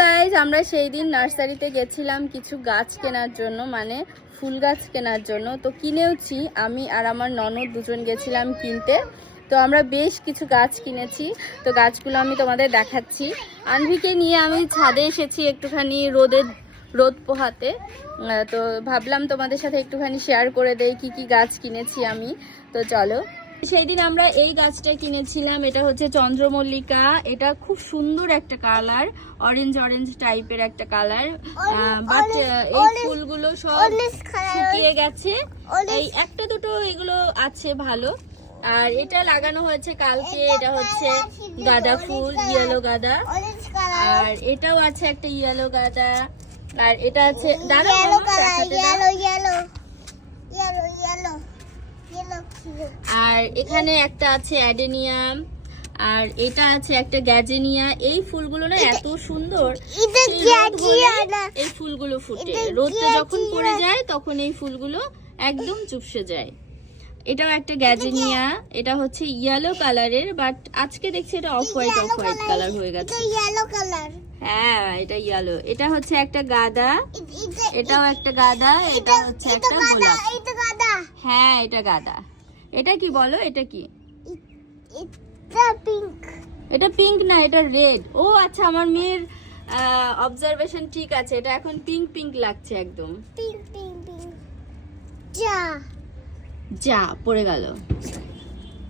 Guys আমরা সেই দিন নার্সারিতে গেছিলাম কিছু গাছ কেনার জন্য, মানে ফুল গাছ কেনার জন্য। তো কিনেওছি, আমি আর আমার ননদ দুজন গেছিলাম কিনতে। তো আমরা বেশ কিছু গাছ কিনেছি, তো গাছগুলো আমি তোমাদের দেখাচ্ছি। আনভিকে নিয়ে আমি ছাদে এসেছি একটুখানি রোদ পোহাতে। তো ভাবলাম তোমাদের সাথে একটুখানি শেয়ার করে দেই কি কি গাছ কিনেছি আমি। তো চলো, সেই দিন আমরা এই গাছটা কিনেছিলাম, এটা হচ্ছে চন্দ্রমল্লিকা। এটা খুব সুন্দর একটা কালার, অরেঞ্জ টাইপের একটা কালার, বাট এই ফুলগুলো সব শুকিয়ে গেছে। এই একটা দুটো এগুলো আছে ভালো। আর এটা লাগানো হয়েছে কালকে, এটা হচ্ছে গাঁদা ফুল, ইয়েলো গাঁদা। আর এটাও আছে একটা ইয়েলো গাঁদা। আর এটা আছে আর এখানে একটা আছে অ্যাডেনিয়াম। আর এটা আছে একটা গ্যাজেনিয়া। এই ফুলগুলো না এত সুন্দর, এই ফুলগুলো ফুটে রোদটা যখন পড়ে যায় তখন এই ফুলগুলো একদম চুপসে যায়। এটাও একটা গ্যাজেনিয়া, এটা হচ্ছে ইয়েলো কালারের, বাট আজকে দেখছি এটা অফ হোয়াইট কালার হয়ে গেছে। হ্যাঁ, এটা ইয়েলো। এটা হচ্ছে একটা গাঁদা, এটাও একটা গাঁদা, এটা হচ্ছে একটা গোলাপ। হ্যাঁ, এটা গাঁদা। এটা কি বলো, এটা কি? এটা পিঙ্ক না, এটা রেড। ও আচ্ছা, আমার মেয়ের অবজারভেশন ঠিক আছে, এটা এখন পিঙ্ক লাগছে একদম। যা পড়ে গেল।